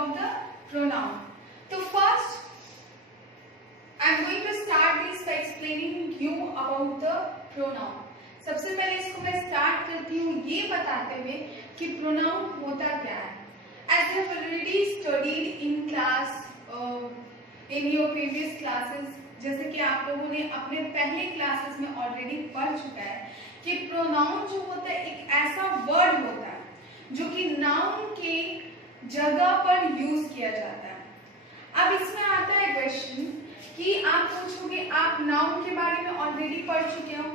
about the pronoun. So first I am going to start this by explaining you about the pronoun. सबसे पहले इसको मैं start करती हूँ ये बताते हुए कि प्रोनाउन होता क्या है. As you have already studied in class, in your previous classes, जैसे कि आप लोगों ने अपने पहले क्लासेस में ऑलरेडी पढ़ चुका है कि प्रोनाउन जो होता है एक ऐसा वर्ड होता है जो कि नाउन के जगह पर यूज किया जाता है. अब इसमें आता है क्वेश्चन कि आप पूछोगे, आप नाउन के बारे में ऑलरेडी पढ़ चुके हो.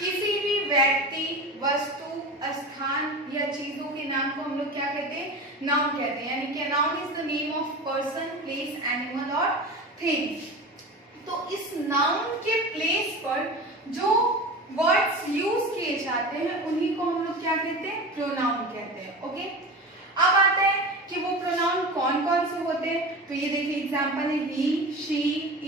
किसी भी व्यक्ति, वस्तु, स्थान या चीजों के नाम को हम लोग क्या कहते हैं? नाउन कहते हैं. यानी कि noun is the name of person, place, animal और थिंग. तो इस नाउन के प्लेस पर जो वर्ड्स यूज किए जाते हैं उन्हीं को हम लोग क्या कहते हैं? प्रोनाउन कहते हैं. ओके. अब आता है कि वो प्रोनाउन कौन कौन से होते हैं. तो ये देखिए एग्जांपल है he, she,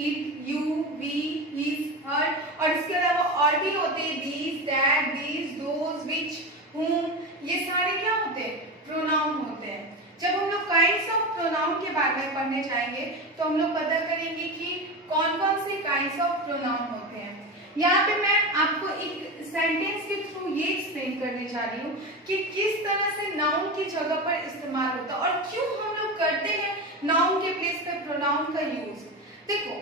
it, you, we, his, her. और इसके अलावा और भी होते हैं these, that, these, those, which, whom. ये सारे क्या होते हैं? प्रोनाउन होते हैं. जब हम लोग काइंड्स ऑफ प्रोनाउन के बारे में पढ़ने जाएंगे तो हम लोग पता करेंगे कि कौन कौन से काइंड्स ऑफ प्रोनाउन होते हैं. यहाँ पे मैं आपको एक सेंटेंस के थ्रू ये एक्सप्लेन करने जा रही हूँ कि किस तरह से नाउन की जगह पर इस्तेमाल होता है और क्यों हम लोग करते हैं नाउन के प्लेस पे प्रोनाउन का यूज. देखो,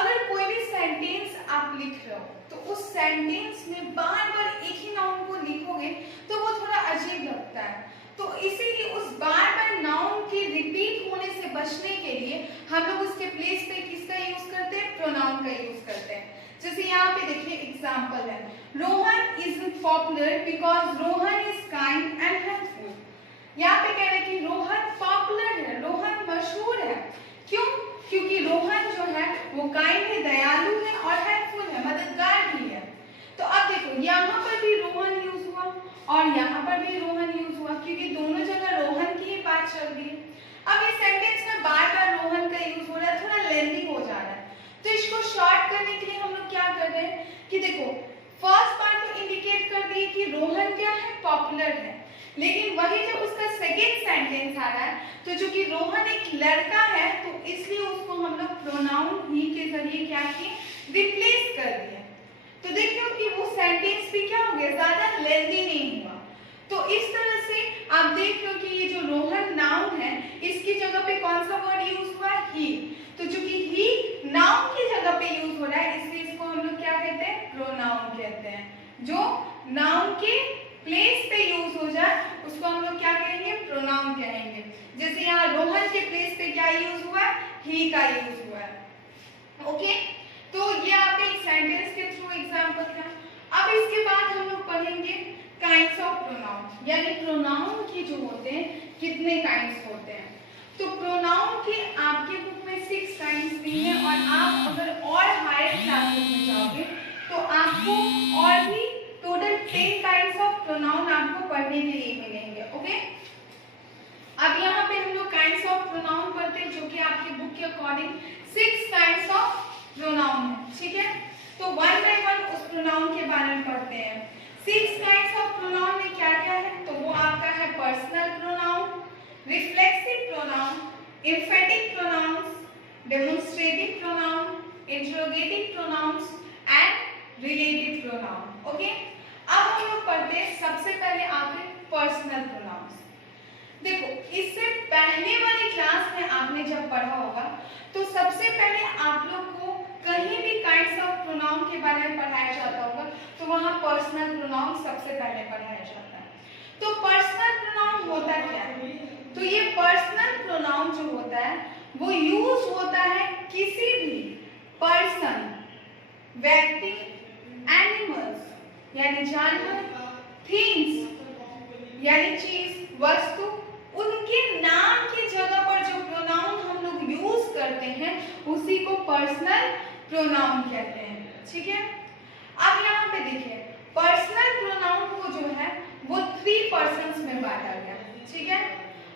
अगर कोई भी सेंटेंस आप लिख रहे हो तो उस सेंटेंस में बार बार एक ही नाउन को लिखोगे तो वो थोड़ा अजीब लगता है. तो इसीलिए उस बार बार नाउन के रिपीट होने से बचने के लिए हम लोग उसके प्लेस पे किसका यूज करते हैं? प्रोनाउन का यूज करते हैं. जैसे यहाँ पे देखिए एग्जाम्पल है, Rohan is popular because Rohan is kind and helpful. यहाँ पे कह रहे हैं कि रोहन पॉपुलर है, रोहन मशहूर है. क्यों? क्योंकि रोहन जो है वो काइंड है, दयालु है और हेल्पफुल है, मददगार भी है. तो अब देखो यहाँ पर भी रोहन यूज हुआ और यहाँ पर भी रोहन यूज हुआ क्योंकि दोनों जगह रोहन की ही बात चल रही है. अब इस सेंटेंस में बार बार रोहन का यूज हो रहा है, थोड़ा लेंथी हो जा रहा है. तो इसको शॉर्ट करने के लिए हम लोग क्या कर रहे हैं कि देखो फर्स्ट पार्ट तो इंडिकेट कर दिए कि रोहन क्या है? पॉपुलर है. लेकिन वही जब उसका सेकेंड सेंटेंस आ रहा है तो चूंकि रोहन एक लड़का है तो इसलिए उसको हम लोग प्रोनाउन ही के जरिए क्या किए? रिप्लेस कर दिया. तो देखिए कि वो सेंटेंस भी क्या हो गया? ज्यादा लेंथी नहीं हुआ. तो इस तरह से आप देख लो कि ये जो रोहन नाउन है इसकी जगह पे कौन सा वर्ड यूज हुआ है? ही. तो चूंकि ही नाउन की जगह पे यूज हो रहा है इसलिए इसको हम लोग क्या कहते हैं? प्रोनाउन कहते हैं. जो नाउन के प्लेस पे यूज हो जाए उसको हम लोग क्या कहेंगे? प्रोनाउन कहेंगे. जैसे यहाँ रोहन के प्लेस पे क्या यूज हुआ है? ही का यूज हुआ है. ओके. तो ये आप एक सेंटेंस के थ्रू एग्जांपल था. अब इसके बाद हम लोग पढ़ेंगे काइंड्स ऑफ प्रोनाउन, यानी प्रोनाउन की जो होते हैं कितने काइंड्स होते हैं. तो प्रोनाउन के आपके बुक में 6 काइंड्स दी हैं और आप अगर और हायर क्लासेस में जाओगे तो आपको और भी टोटल 10 काइंड्स ऑफ प्रोनाउन आपको पढ़ने के लिए मिलेंगे. ओके. अब यहाँ पे हम लोग काइंड्स ऑफ प्रोनाउन पढ़ते हैं जो कि आपके बुक के अकॉर्डिंग 6 काइंड्स ऑफ प्रोनाउन है. ठीक है. तो वन बाय वन उस प्रोनाउन के बारे में पढ़ते हैं. 6 काइंड्स ऑफ प्रोनाउन में क्या क्या है? तो वो आपका है personal pronoun, reflexive pronoun, emphatic pronouns, demonstrative pronoun, interrogative pronouns and relative pronoun. Okay. अब हम लोग पढ़ते हैं सबसे पहले आपके पर्सनल प्रोनाउंस. देखो इससे पहले वाली क्लास में आपने जब पढ़ा होगा तो सबसे पहले आप लोग को कहीं भी काइंड्स ऑफ प्रोनाउन के बारे में पढ़ाया जाता होगा तो वहां पर्सनल प्रोनाउन सबसे पहले पढ़ाया जाता है. तो पर्सनल प्रोनाउन होता क्या है? तो ये पर्सनल प्रोनाउन जो होता है वो यूज होता है किसी भी पर्सन, व्यक्ति, एनिमल्स यानी जानवर, थिंग्स यानी चीज, वस्तु, उनके नाम की जगह पर जो प्रोनाउन हम लोग यूज करते हैं उसी को पर्सनल प्रोनाउन कहते हैं. ठीक है. अब यहाँ पे देखिए पर्सनल प्रोनाउन को जो है वो 3 पर्सन्स में बांटा गया. ठीक है.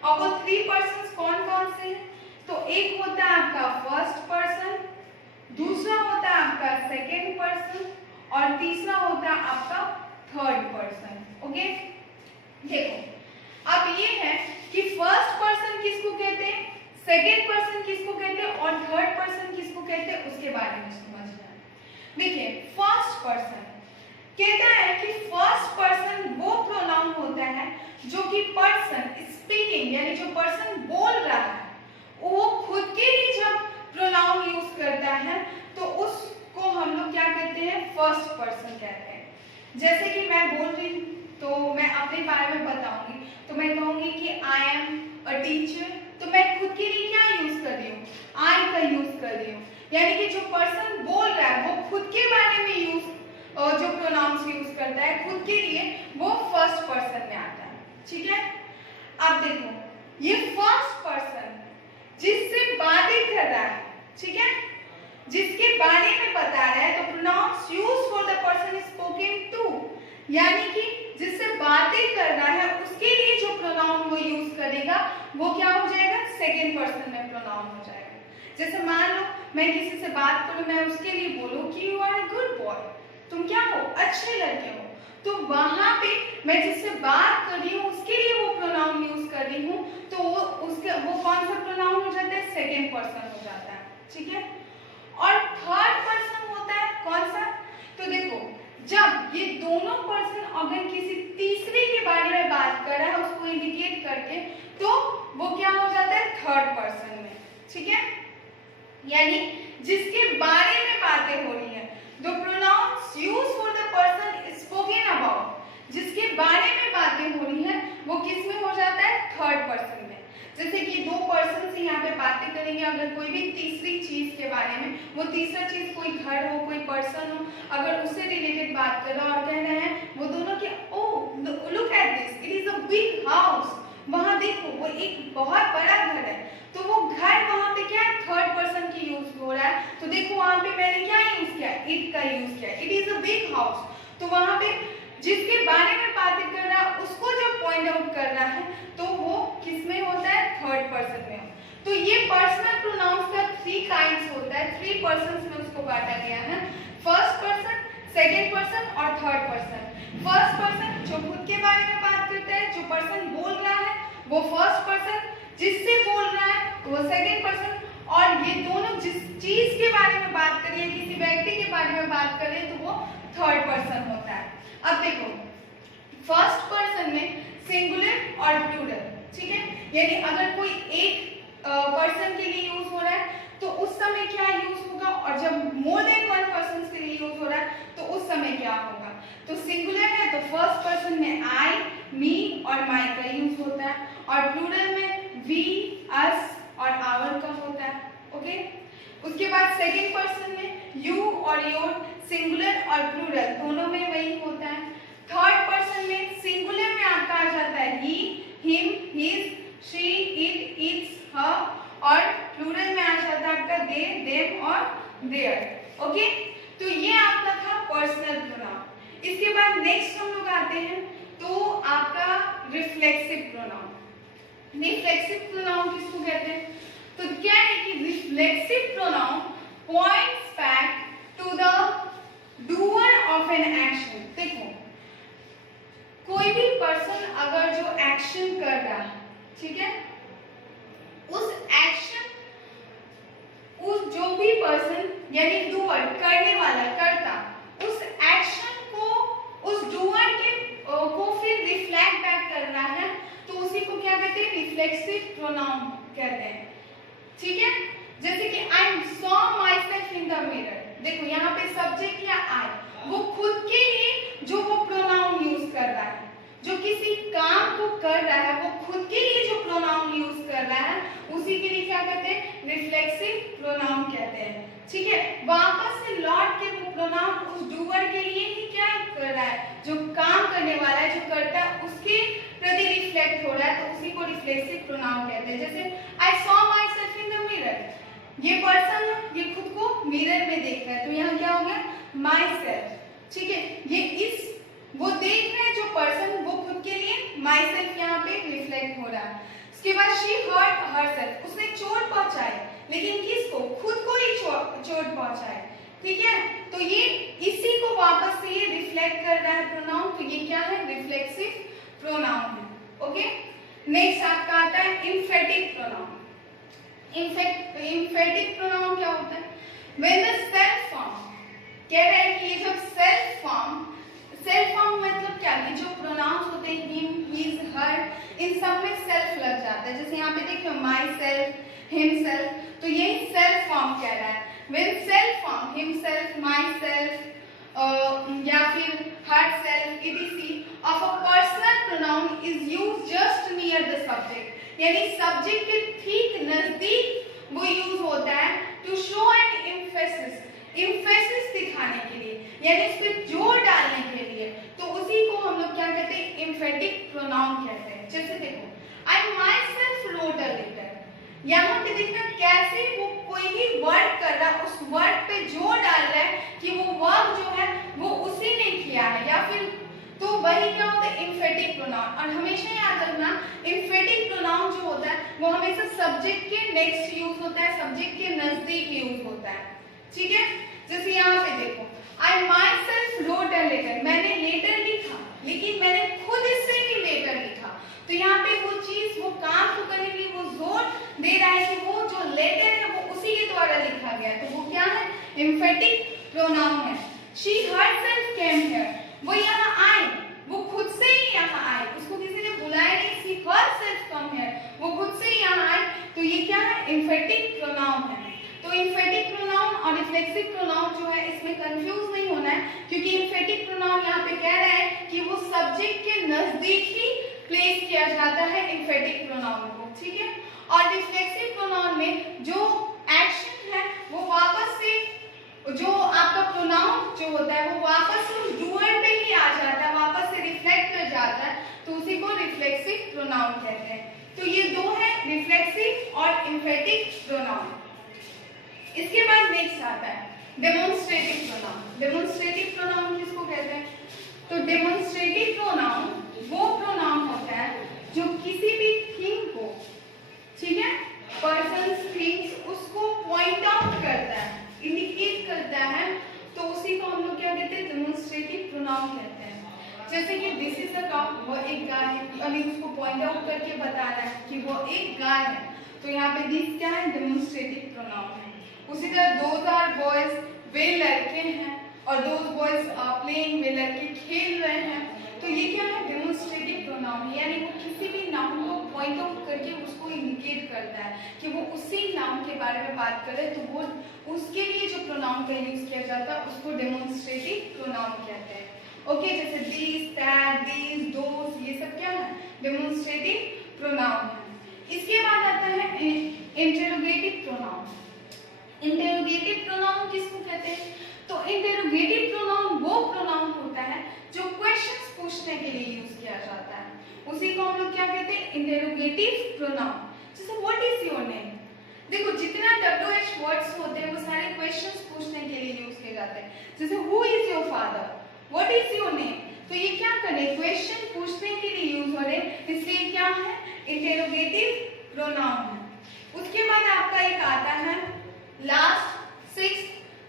और वो 3 पर्सन्स कौन कौन से हैं? तो एक होता है आपका फर्स्ट पर्सन, दूसरा होता है आपका सेकेंड पर्सन और तीसरा होता है आपका थर्ड पर्सन. ओके. देखो अब ये है कि फर्स्ट पर्सन किसको कहते हैं? सेकेंड पर्सन किसको कहते हैं और थर्ड पर्सन किसको कहते हैं उसके बारे में समझना है। देखिए फर्स्ट पर्सन कहता है कि फर्स्ट पर्सन वो प्रोनाउन होता है जो कि पर्सन स्पीकिंग यानी जो पर्सन बोल रहा है वो खुद के लिए जब प्रोनाउन यूज करता है तो उसको हम लोग क्या कहते हैं, फर्स्ट पर्सन कहते हैं। जैसे कि मैं बोल रही हूँ तो मैं अपने बारे में बताऊंगी, तो मैं कहूंगी कि आई एम अ टीचर, तो मैं खुद के लिए क्या यूज कर रही हूँ, आई का यूज कर रही हूँ। यानी कि जो पर्सन बोल रहा है वो खुद के बारे में यूज जो प्रोनाउंस यूज करता है खुद के लिए, वो फर्स्ट पर्सन में आता है। ठीक है, अब देखो ये फर्स्ट पर्सन जिससे बातें कर रहा है, ठीक है, जिसके बारे में बता रहा है, तो pronouns use for the person spoken to, यानी कि जिससे बातें कर रहा है उसके लिए जो प्रोनाउन वो यूज करेगा वो क्या हो जाएगा, सेकेंड पर्सन में प्रोनाउन हो जाएगा। जैसे मान लो मैं किसी से बात करूं, मैं उसके लिए बोलूं कि you are a good boy, तुम क्या हो, अच्छे लड़के हो, तो वहां पे मैं जिससे बात कर रही हूँ उसके लिए वो प्रोनाउन यूज कर रही हूँ, तो वो कौन सा प्रोनाउन हो जाता है, सेकेंड पर्सन हो जाता है। ठीक है, और थर्ड पर्सन होता है कौन सा, तो देखो जब ये दोनों पर्सन अगर किसी तीसरे के बारे में बात कर रहा है उसको इंडिकेट करके, तो वो क्या हो जाता है, थर्ड पर्सन में। ठीक है, यानी जिसके बारे में बातें हो रही है, the pronounce use for the person spoken about, जिसके बारे में बातें हो रही है वो किस में हो जाता है, थर्ड पर्सन में। जैसे कि दो पर्सन से यहाँ पे बातें करेंगे, अगर कोई भी तीसरी चीज के बारे में, वो तीसरा चीज कोई घर हो, कोई पर्सन हो, अगर उससे रिलेटेड बात कर रहा और कह रहे हैं वो दोनों के, oh look at this, it is a big house, वहां देखो वो एक बहुत बड़ा घर है, तो वो घर वहां पे क्या है, थर्ड पर्सन की यूज हो रहा है, तो देखो वहां पे मैंने क्या यूज किया, इट का यूज किया, it is a big house, तो वहां पे जिसके बारे में बातें कर रहा है उसको जब पॉइंट आउट कर रहा है तो वो किसमें होता है, थर्ड पर्सन में। तो ये पर्सनल प्रोनाउंस का 3 काइंड्स होता है, 3 पर्सन्स में उसको बांटा गया है, फर्स्ट पर्सन, सेकेंड पर्सन और थर्ड पर्सन। फर्स्ट पर्सन जो खुद के बारे में बात करता है, जो पर्सन बोल रहा है वो फर्स्ट पर्सन, जिससे बोल रहा है वो सेकेंड पर्सन, और ये दोनों जिस चीज के बारे में बात कर रही है, किसी व्यक्ति के बारे में बात कर रहे हैं, तो वो थर्ड पर्सन होता है। अब देखो फर्स्ट पर्सन में सिंगुलर और प्लूरल, ठीक है, यानी अगर कोई एक पर्सन के लिए यूज हो रहा है तो उस समय क्या यूज होगा, और जब मोर देन वन पर्सन के लिए यूज हो रहा है तो उस समय क्या होगा। तो सिंगुलर है तो फर्स्ट पर्सन में आई, मी और माई का यूज होता है, और प्लूरल में वी, अस और आवर का होता है। ओके, उसके बाद सेकेंड पर्सन में यू और योर, सिंगुलर और प्लूरल दोनों में वही होता है। थर्ड पर्सन में सिंगुलर में आपका आ जाता है he, him, his, she, it, its, her, और प्लूरल में आ जाता है आपका दे, देम और देयर। ओके, तो ये आपका था पर्सनल प्रोनाउन। इसके बाद नेक्स्ट हम लोग आते हैं तो आपका रिफ्लेक्सिव प्रोनाउन। रिफ्लेक्सिव प्रोनाउन किसको कहते हैं, तो क्या है कि reflexive pronoun points back to the doer of an action. देखो कोई भी पर्सन अगर जो एक्शन कर रहा है, ठीक है, उस एक्शन, उस जो भी पर्सन यानी डूअर, करने वाला, करता, उस एक्शन को, उस डूअर के को फिर रिफ्लेक्ट बैक कर रहा है, तो उसी को क्या कहते हैं, रिफ्लेक्सिव प्रोनाउन कहते हैं। ठीक है, जैसे कि I saw my self in the mirror, देखो यहाँ पे सब्जेक्ट या आई, वो खुद के लिए जो वो प्रोनाउन यूज कर रहा है, जो किसी काम को कर रहा है वो खुद के लिए जो प्रोनाउन यूज कर रहा है उसी के लिए क्या कहते हैं, रिफ्लेक्सिव प्रोनाउन कहते हैं। ठीक है, वापस से लौट के वो प्रोनाउन उस डूअर के लिए ही क्या कर रहा है, जो काम करने वाला है, जो करता है, उसके प्रति रिफ्लेक्ट हो रहा है, तो उसी को रिफ्लेक्सिव प्रोनाउन कहते हैं। जैसे I saw my self in the mirror, ये पर्सन ये खुद को मिरर में देख रहा है, तो यहाँ क्या हो गया, माई सेल्फ। ठीक है, ये इस वो देख रहे हैं जो पर्सन, वो खुद के लिए माई सेल्फ यहाँ पे रिफ्लेक्ट हो रहा है। उसके बाद शी हर्ट हरसेल्फ, उसने चोट पहुंचाई, लेकिन किसको, खुद को ही चोट पहुंचाई। ठीक है, तो ये इसी को वापस से ये रिफ्लेक्ट कर रहा है प्रोनाउन, तो ये क्या है, रिफ्लेक्सिव प्रोनाउन है। ओके, नेक्स्ट आपका आता है इम्फेटिक प्रोनाउन। emphatic pronoun क्या होता है? When the self form, कह रहे हैं कि ये जब self form मतलब क्या? ये जो pronouns होते हैं him, his, her, इन सब में self लग जाता है। जैसे यहाँ पे देखिए myself, himself, तो यही self form कह रहा है। When self form, himself, myself, या फिर herself, etc. of a personal pronoun is used just near the subject, यानी सब्जेक्ट के ठीक नजदीक वो यूज होता है टू शो एन एम्फेसिस दिखाने के लिए, यानी इस पे जोर डालने के लिए, तो उसी को हम लोग क्या कहते हैं? एम्फेटिक प्रोनाउन कहते हैं। जैसे देखो I myself wrote a letter, यहाँ पे देखना कैसे वो कोई भी वर्ड कर रहा है, उस वर्ड पे जोर डाल रहा है कि वो वर्ब जो है वो उसी ने किया है, या फिर तो वही क्या होता है? Emphatic pronoun. और हमेशा याद रखना एम्फेटिक प्रोनाउन जो होता है वो हमेशा सब्जेक्ट के नेक्स्ट यूज होता है, सब्जेक्ट के नजदीक यूज होता है, ठीक है? जैसे यहाँ पे देखो I myself wrote a letter, मैंने लेटर लिखा, लेकिन मैंने खुद से ही लेटर लिखा, तो यहाँ पे वो चीज वो काम को करने के लिए वो जोर दे रहा है कि वो जो लेटर है वो उसी के द्वारा लिखा गया, तो वो क्या है? एम्फेटिक प्रोनाउन है। शी हरसेल्फ केम हियर, वो यहाँ आई, वो खुद से ही यहाँ आई, उसको किसी ने बुलाया नहीं, शी हरसेल्फ कम हियर, वो खुद से ही यहाँ आई, तो ये क्या है? एम्फेटिक प्रोनाउन है। तो एम्फेटिक प्रोनाउन और रिफ्लेक्सिव प्रोनाउन जो है इसमें कंफ्यूज नहीं होना है, क्योंकि एम्फेटिक प्रोनाउन यहाँ पे कह रहा है कि वो सब्जेक्ट के नजदीक ही प्लेस किया जाता है एम्फेटिक प्रोनाउन को, ठीक है? और रिफ्लेक्सिव प्रोनाउन में जो एक्शन है वो वापस से, जो आपका प्रोनाउन जो होता है वो वापस उस डूअर पे ही आ जाता है, वापस से रिफ्लेक्ट कर जाता है, तो उसी को रिफ्लेक्सिव प्रोनाउन कहते हैं। तो ये दो है, रिफ्लेक्सिव और एम्फेटिक प्रोनाउन। इसके बाद नेक्स्ट आता है डेमोन्स्ट्रेटिव प्रोनाउन। डेमोन्स्ट्रेटिव प्रोनाउन किसको कहते हैं? तो डेमोन्स्ट्रेटिव प्रोनाउन वो प्रोनाउन होता है जो किसी भी थिंग को, ठीक है, पर्सन्स, थिंग्स, उसको पॉइंट आउट करता है, इंडिकेट करता है, तो उसी को हम लोग क्या कहते हैं? डेमोन्स्ट्रेटिव प्रोनाउन कहते हैं। जैसे कि दिस इज अ काउ, वो एक गाय है, यानी उसको पॉइंट आउट करके बता रहा है कि वो एक गाय है, तो यहाँ पे दिस क्या है? डेमोन्स्ट्रेटिव प्रोनाउन है। उसी तरह दोज आर बॉयज, वे लड़के हैं, और दोज बॉयज आर प्लेइंग, वे लड़के खेल रहे हैं, तो ये क्या है? डेमोन्स्ट्रेटिव प्रोनाउन, यानी वो किसी भी नाउन को पॉइंट आउट करके उसको इंडिकेट करता है कि वो उसी नाउन के बारे में बात कर रहे हैं, तो वो उसके लिए जो प्रोनाउन का यूज किया जाता है उसको डेमोन्स्ट्रेटिव प्रोनाउन कहते हैं। ओके, जैसे दिस, दैट, दिस, दोस, ये सब क्या है? डेमोन्स्ट्रेटिव प्रोनाउन है। इसके बाद आता है इंटेरोगेटिव प्रोनाउन। इंटेरोगेटिव प्रोनाउन किसको कहते हैं? तो इंटेरोगेटिव प्रोनाउन वो प्रोनाउन होता है जो क्वेश्चंस पूछने के लिए यूज किया जाता है, उसी को हम लोग क्या कहते हैं? Interrogative pronoun. जैसे व्हाट इज योर नेम, देखो जितना WH वर्ड्स होते हैं वो सारे क्वेश्चंस पूछने के लिए यूज किए जाते हैं। जैसे who is your father, what is your name, तो ये क्या करे? क्वेश्चन पूछने के लिए यूज हो रहे, इसलिए क्या है? इंटेरोगेटिव प्रोनाउन है। उसके बाद आपका एक आता है last 6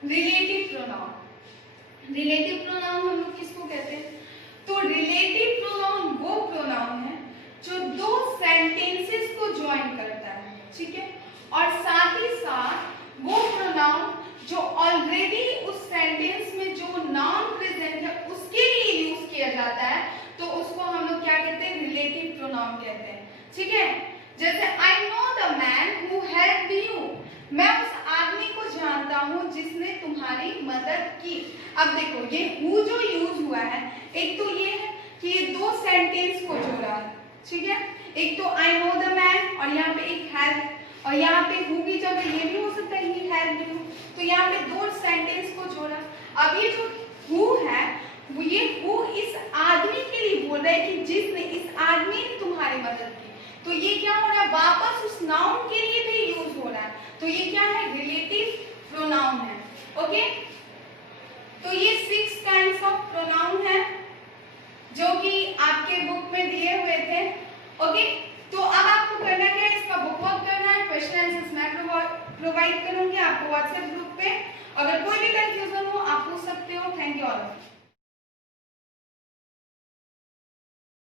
relative pronoun. Relative pronoun हम लोग किसको कहते हैं? तो रिलेटिव प्रोनाउन वो प्रोनाउन है जो दो सेंटेंसेस को ज्वाइन करता है, ठीक है, और साथ ही साथ वो प्रोनाउन जो ऑलरेडी उस सेंटेंस में जो नाउन प्रेजेंट है उसके लिए यूज किया जाता है, तो उसको हम लोग क्या कहते हैं? रिलेटिव प्रोनाउन कहते हैं, ठीक है? जैसे I know the man who helped you, मैं उस आदमी को जानता हूँ जिसने तुम्हारी मदद की। अब देखो ये हु जो यूज हुआ है, एक तो ये है कि ये दो सेंटेंस को जोड़ा है, ठीक है, एक तो आई नो द मैन और यहाँ पे एक हेल्प, और यहाँ पे हु की जगह ये भी हो सकता है ही हेल्प यू, तो यहाँ पे दो सेंटेंस को जोड़ा। अब ये जो हु है वो ये हु इस आदमी के लिए बोल रहा है कि जिसने, इस आदमी ने तुम्हारी मदद की, तो ये क्या हो रहा है? वापस उस नाउन के लिए भी यूज हो रहा है, तो ये क्या है? रिलेटिव प्रोनाउन है। ओके, तो ये 6 काइंड्स ऑफ प्रोनाउन है जो कि आपके बुक में दिए हुए थे। ओके, तो अब आपको करना क्या है? इसका बुक वर्क करना है, क्वेश्चन आंसर्स मैं प्रोवाइड करूंगी आपको व्हाट्सएप ग्रुप पे। अगर कोई भी कंफ्यूजन हो आप पूछ सकते हो। Thank you all.